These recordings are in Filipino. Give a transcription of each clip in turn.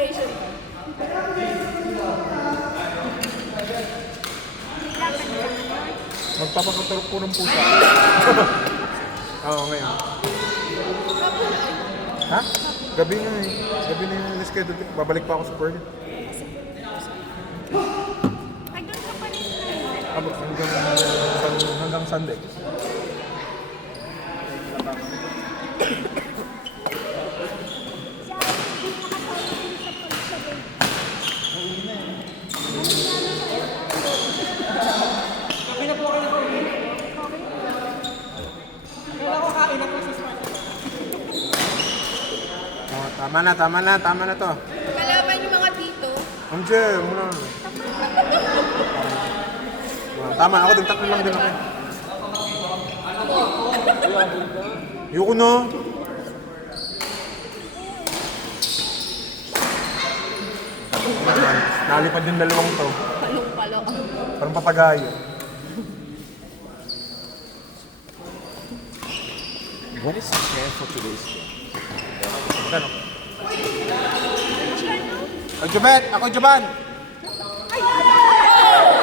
Congratulations. Magpapakatulog po ng pusa. Oo, ngayon. Ha? Gabi na eh. Gabi na yung schedule. Babalik pa ako sa Perth. Ay, doon ka pa rin. Hanggang Sunday. Tama na to. Kalaban yung mga tito. Amje, muna. Tama, ako din, tatlo lang din ako. Ayoko na. Nalipad yung dalawang to. Palong-palo. Parang papagayo. What is the share for today's game? Magkano? Joban! Ako Joban!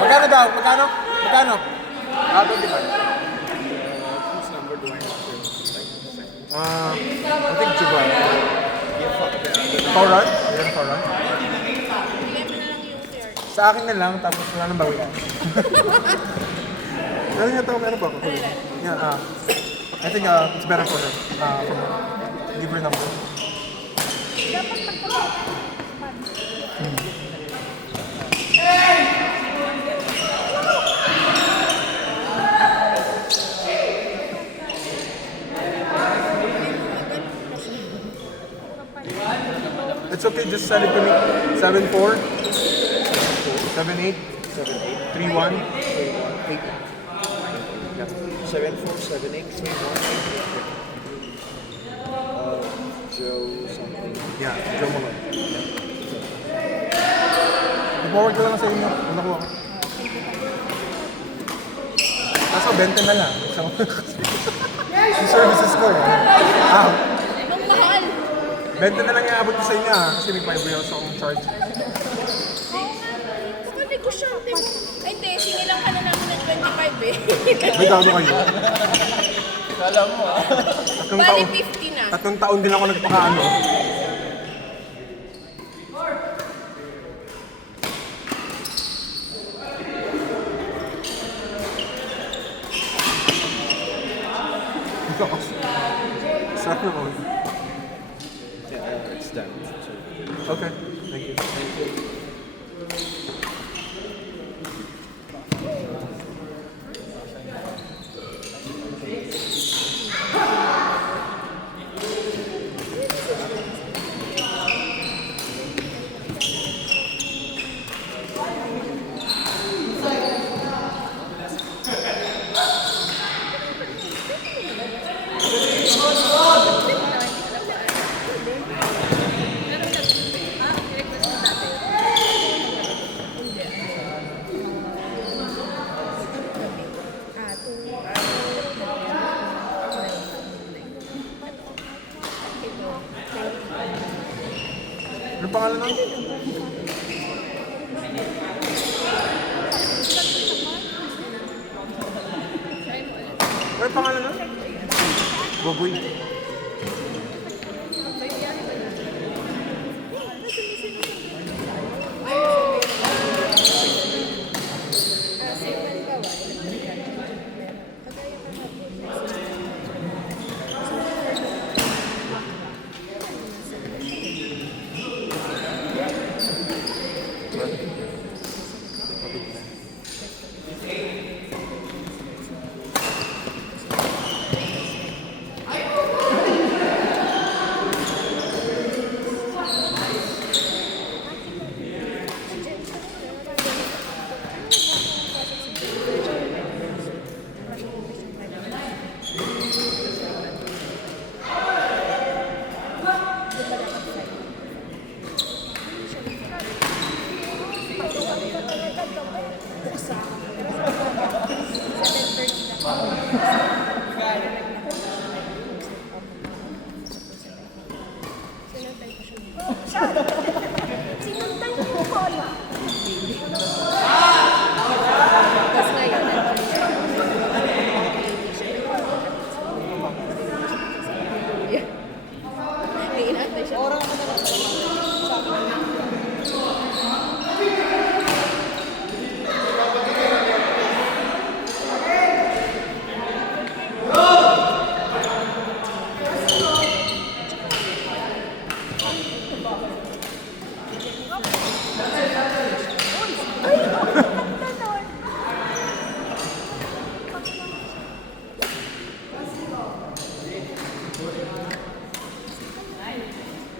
Magkano daw? Magkano? 25. Whose number do I have to I think Joban. Yeah, fuck the other. Foran? Ayan, Foran. Bigyan mo na lang yung share. Sa akin na lang, tapos wala nang bawian. Ano nga ito? Meron ba? Yeah, I think it's better for her. Give her number. Dapat pagpapalong. It's okay, just send it to me. 74 78 31 8. 747831. Joe something. Yeah, Joe Malone. I-forward ko lang sa inyo. Kung nakuha ko. Kaso, 20 na lang. So, yung services ko eh. Anong mahal? 20 na lang iabot ko sa inyo kasi may 5 years akong charge. Oo nga. Baka negosyante mo. Ay, hindi. Sinilang ka na namin ng 25 eh. May gago kayo. Kala mo ah. Bali 50 na. 3 taon din ako nagpakaano. Sorry, Ron. Yeah, it's done. Okay, thank you. Ano pangalan nun? Ano pangalan nun? Boboy.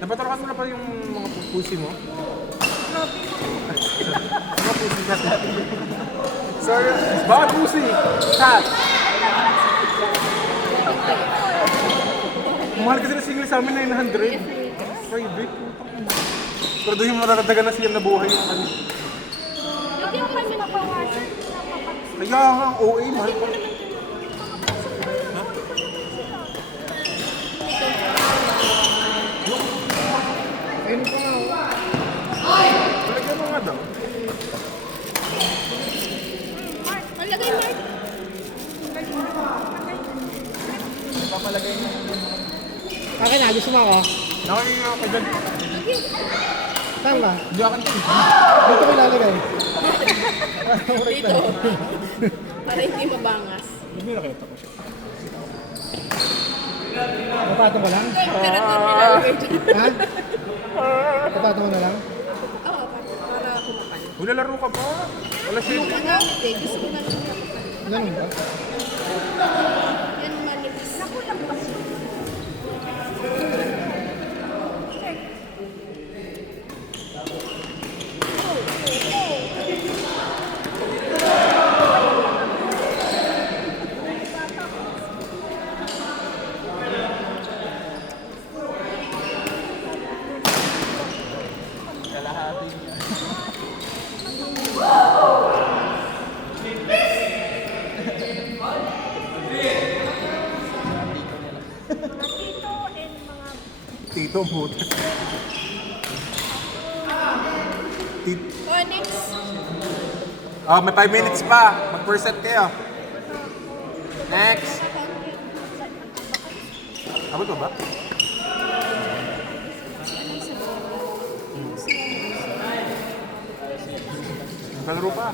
Napatarakan mo na pa yung mga pusi mo? Mga pusi ka. Sorry. Baka pusi. Cat. Mahal kasi na single sa amin, 900. Private. Pero doon yung mararadagan na siyang nabuhay yung ano. Hindi mo kami mabawasan. Kaya nga, OA, mahal pa. Ayun pa nga. Talagyan mo nga daw. Malagay, Mark. Papalagay niya. Akin na, gusto mo ako? Nakakaya ako dyan. Saan ba? Hindi akin din. Dito ko ilalagay. Dito. Para hindi mabangas. Hindi nakita ko siya. Papatong ko lang? Pero ito nilalagay dyan. Ha? Papatong ko na lang? Oo, para kumakan. Wala laro ka pa. Wala siya. Yung magamit eh, gusto ko na lang kumakan. Ganun ba? Yan manipis. Naku lang ba? Tito mo. Onyx. Oh, may 5 minutes pa. Mag-first set kayo. Next. Abot mo ba? Kalaro pa.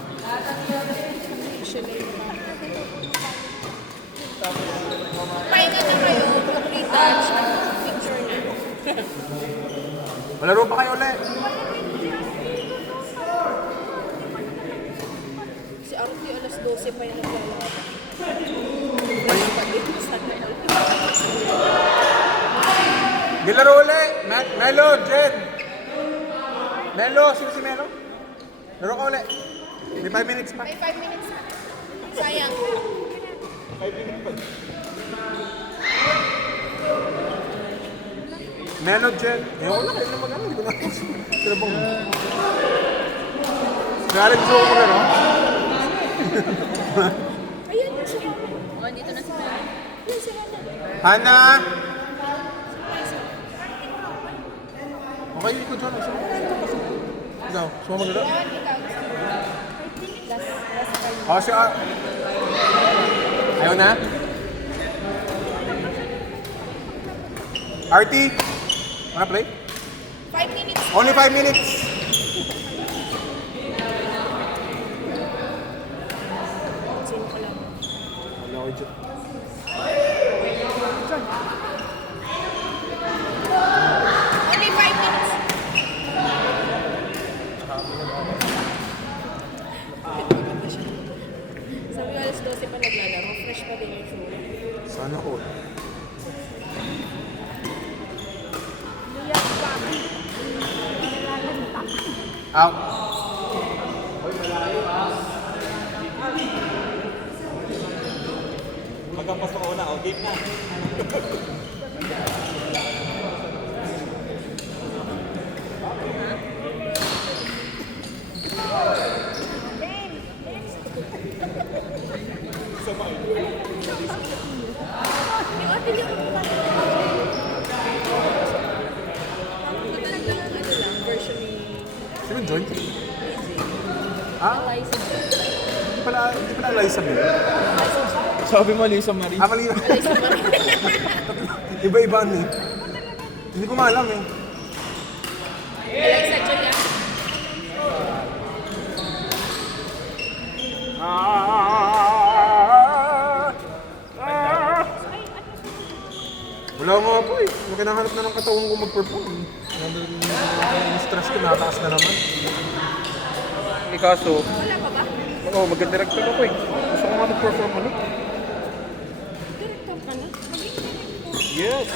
Pahinga na kayo. Retouch. Picture na. Malaro pa kayo ulit. Si Arti alas 12 pa yung naglalaro. Ayun pa dito sa Dilaro ulit. Melo, Jed. Melo, sino si Melo? Laro ka ulit. May 5 minutes pa. May 5 minutes na. Sayang. Melo, Jed. Ewan ko na kayo na mag-ano. Hindi ko na. Sino bang... Kaya gusto ko mag-ano? Ayun na si Hana. Oh, dito na si Hana. Ayun si Hana. Hana! Okay, ikaw dyan. Ikaw, suma mag-ano? Yan, ikaw. Last time. Oh, si Ayaw na? RT? Wanna play? 5 minutes. Only 5 minutes. Sino ka lang? Wala ko dyan. Only 5 minutes. Sabi ko alas 12 pa naglalaro. Fresh pa din yung show. Sana all. Out. Magkampas pa una, o game na. Yung ate niyo kung talagang ano lang, version ni Sino join? Ah, Eliza. hindi pala Eliza Bell. Sabi mo, Lisa Marie. Ah, mali. Eliza Marie. Iba-iba ano eh. Hindi ko maalam eh. Eliza Joya. Wala nga po eh. Yung kinahanap na ng katawan ko mag-perform. Yung stress ko nataas na naman. Ni kaso, Wala pa ba? oo, mag-director ako eh. Gusto ko nga mag-perform ulit. Director ka na? Yes.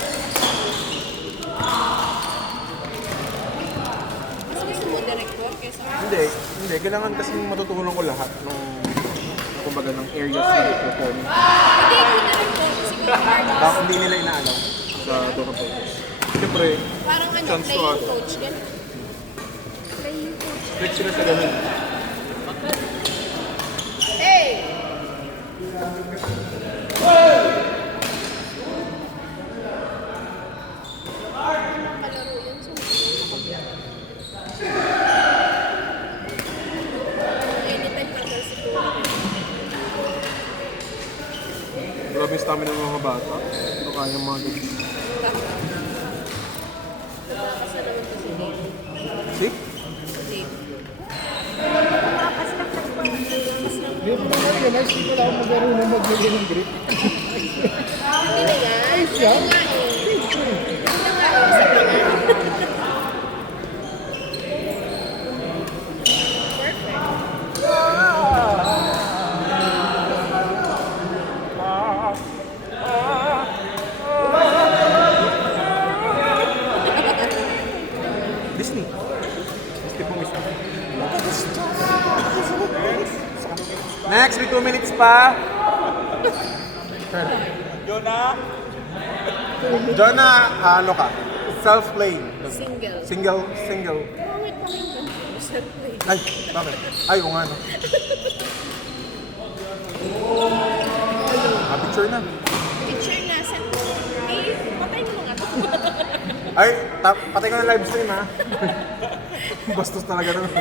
director kaysa Hindi. Kailangan kasi matutulong ko lahat ng, kumbaga, ng areas na i-perform. Hindi ko na rin po. Siguro artist. Bakit hindi nila inaalaw sa Dota Project. Siyempre, Parang ano, chance to playing ata. coach. Ganun. Playing coach. Strict sila sa ganun. Hey! Kalaro yun sa mga. Anytime pa daw siguro. Grabe yung stamina ng mga bata. Ito kaya ng mga ganun. Nagkakasa naman to si Dave. See? Dave. Hindi ko na realize, hindi pala ako mag-arunong maglagay ng grip. Hindi na yan. siya? Yun nga eh. Yun nga eh. Isa pa nga. Perfect. Disney. Disney po mismo. Next, may 2 minutes pa. Jonah, ano ka? Self-playing. Single. Single. Pangit pa rin yun. Self-play. Ay, bakit? Ay, o nga, no? Picture na. Picture na. Eh, patay mo nga to. Ay, patay ko na live stream, ha? Bastos talaga nun. Si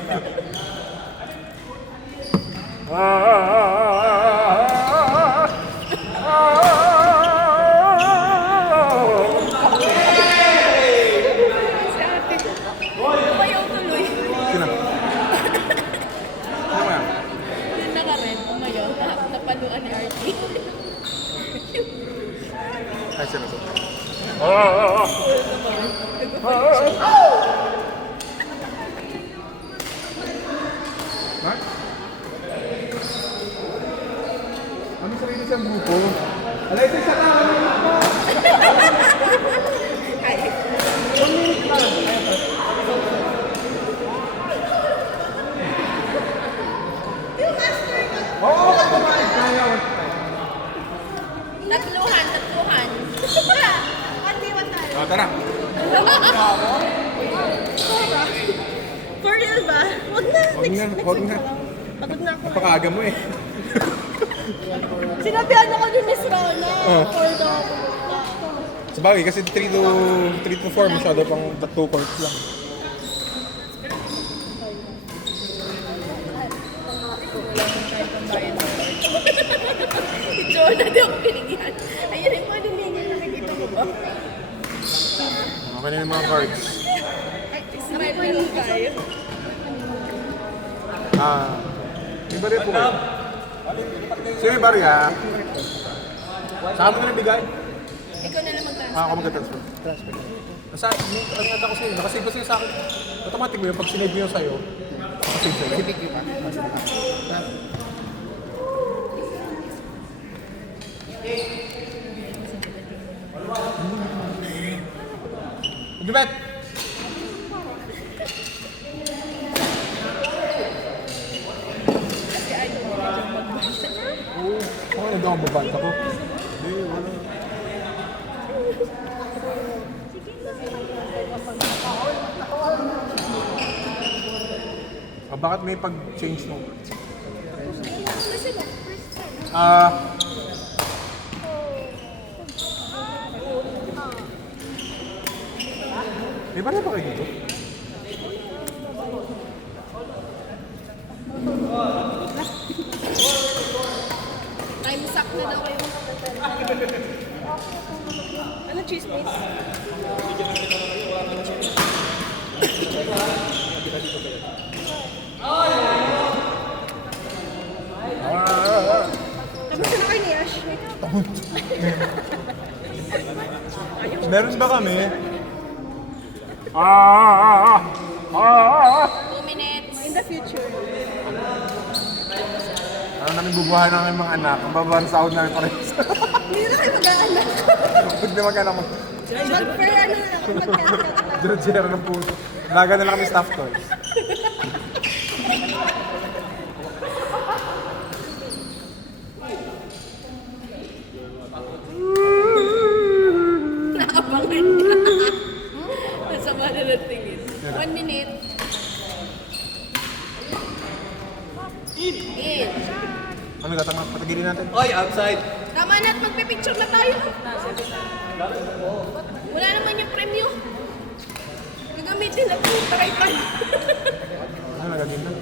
ate. Umayaw tuloy. Sino? Ano yan? Yun na nga rin. Umayaw. Napaluan ni Artie. Ay, sino? Ha? Ano sarili siyang grupo? Alay, isa lang! Ay. Oo, automatic kaya. Tatluhan. Tara. For real ba? Wag na. Huwag na. Pagod na ako. Napakaaga mo eh. Sinabihan ako ni Miss Rona. For the... Sabagay, kasi 3 to 4 masyado pang 2 courts lang. Si Jonah, di ako pinigyan. Ayun yung mga linya, nakikita mo ba? Okay na yung mga cards. Smile pa rin tayo. May barya po kayo. Sino may barya? Saan mo na nabigay? Ikaw na lang mag-transfer. Ako mag-transfer. Nasa, ang ko sa'yo, nakasave ko sa'yo sa akin. Automatic mo yun, pag sinave mo yun sa'yo, nakasave sa'yo. Dibet! Kasi ayaw mo na dyan magbasa. Oo, ako na daw ang babanta ko. Hindi, wala. Bakit may pag-change no? May ba kayo dito? Time suck na daw kayo. Ano chismis? Tapos na kayo ni Ash. Meron ba kami? 2 minutes. In the future. Ano namin bubuhayin namin mga anak? Ang bababa ng sahod namin pares. Hindi na kayo mag-aanak. Huwag na mag-anak mag... Mag-fair ano na lang. Mag-cancel na lang. Zero ng puso. Laga na lang kami staff toys. Naabangan niya. Nasama na ng tingin. 1 minute. In. Ano tatang patagilin natin? Oy, outside. Tama na at magpipicture na tayo. Wala naman yung premyo. Gagamitin na po. Taray-tay. Ano nagagin na?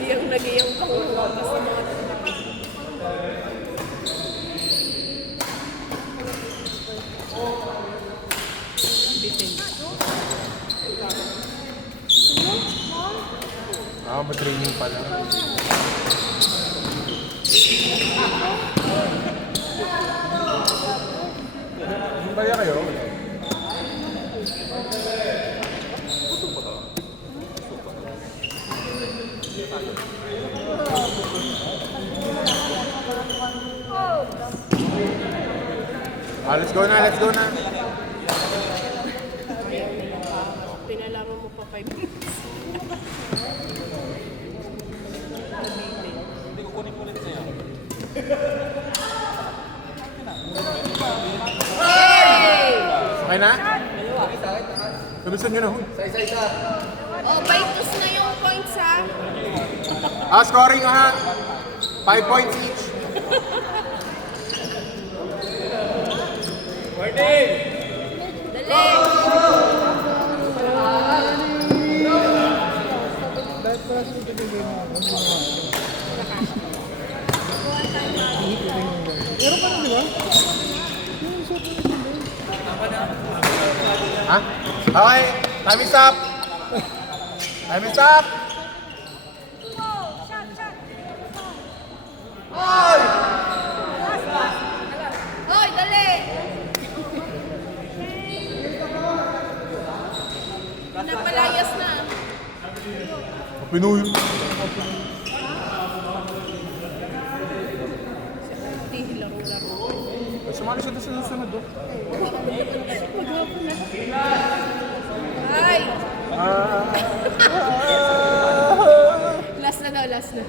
Giyang nagiyang panguha. Kasi mga Mag-training pala. Kaya kayo? Let's go na, let's go na. pinalaro mo pa 5 minutes. Hey! Okay na? Kabisan nyo na, huy. Oh, baitos na yung points ha. Scoring ha. 5 points each. Dali! Dahil para sa ibigay mo ako. Meron pa rin, di ba? Ha? Okay, time is up. Time is up. Hoy, dali! Pinapalayas na. Pinoy. Hindi, laro-laro. Sumali siya doon sa susunod. Oh. Ay! Ah. Last na daw, last na.